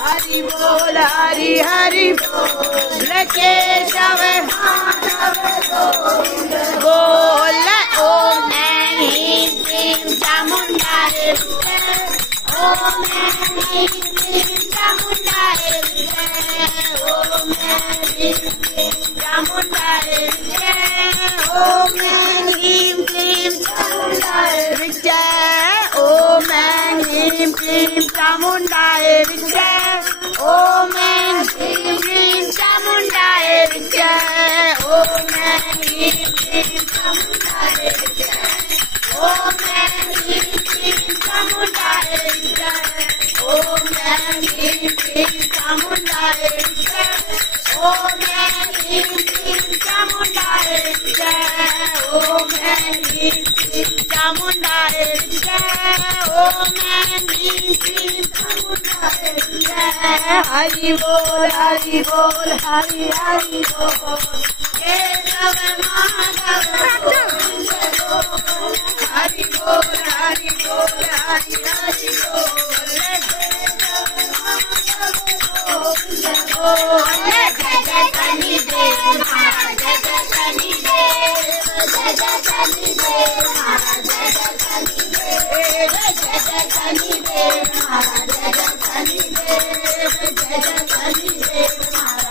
हरि बोल हरि हरि बोल केशव माधव बोल ओम ह्रीं क्लीं चामुंडाय ओम ह्रीं क्लीं चामुंडाय ओम ह्रीं क्लीं चामुंडाय ओम ह्रीं क्लीं चामुंडाय ओम ह्रीं क्लीं चामुंडाय ओम ह्रीं क्लीं चामुंडाय ओम ह्रीं क्लीं चामुंडाय ओम ह्रीं क्लीं चामुंडाय ओम ह्रीं क्लीं चामुंडाय ओम ह्रीं क्लीं चामुंडाय ओम ह्रीं क्लीं चामुंडाय ओम ह्रीं क्लीं चामुंडाय हरि बोल हरि बोल हरि हरि बोल केशव माधव हरि बोल हरि बोल हरि हरि बोल जय जय शनि देव जय जय शनि देव जय जय शनि देव जय जय शनि देव जय जय शनि देव जय जय शनि देव जय जय शनि देव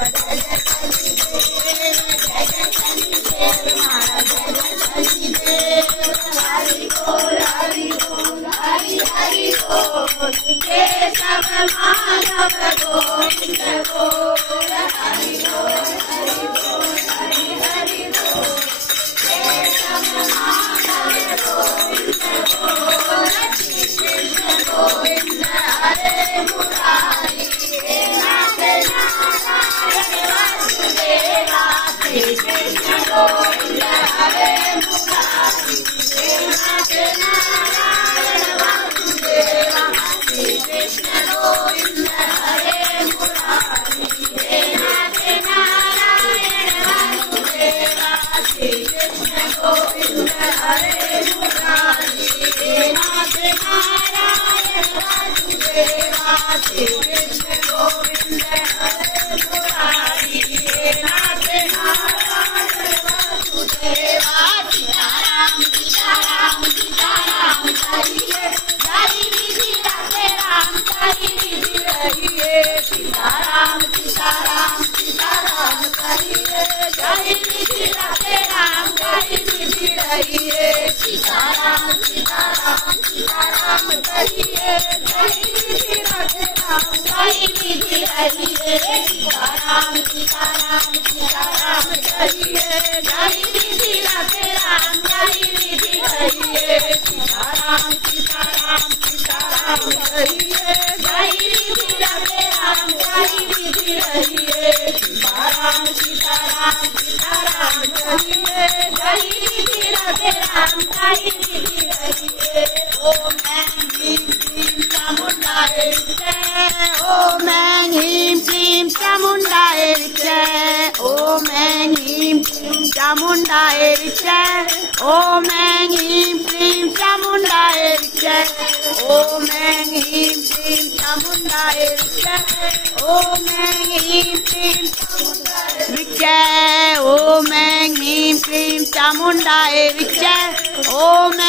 जय जय शनि देव जय जय शनि देव जय जय शनि देव हरि बोल हरि बोल हरि हरि बोल केशव माधव गोविंद बोल हरि बोल हरि बोल हरि हरि बोल केशव माधव गोविंद बोल कृष्ण गोविंद हरे मुरारी हे नाथ नारायण वासुदेवा श्री कृष्ण गोविंद हरे मुरारी हे नाथ नारायण वासुदेवा श्री कृष्ण गोविंद हरे मुरारी हे नाथ नारायण वासुदेवा श्री कृष्ण गोविंद हरे मुरारी हे नाथ नारायण वासुदेवा श्री कृष्ण गोविंद हरे मुरारी हे नाथ नारायण वासुदेवा सीताराम सीताराम सीताराम करिए हरि विधि राधे राम हरि विधि रहिए सीताराम सीताराम सीताराम करिए हरि विधि राधे राम हरि विधि रहिए सीताराम सीताराम सीताराम करिए हरि विधि राधे राम हरि विधि रहिए सीताराम सीताराम सीताराम करिए हरि विधि राधे राम हरि विधि रहिए सीताराम सीताराम सीताराम करिए हरि विधि राधे राम हरि विधि रहिए सीताराम सीताराम सीताराम करिए हरि विधि राधे राम हरि विधि रहिए ओम ह्रीं क्लीं चामुंडाय ओम ह्रीं क्लीं चामुंडाय ओम ह्रीं क्लीं चामुंडाय ओम ह्रीं क्लीं चामुंडाय ओम ह्रीं क्लीं चामुंडाय ओम ह्रीं क्लीं चामुंडाय ओम ह्रीं क्लीं चामुंडाय ओम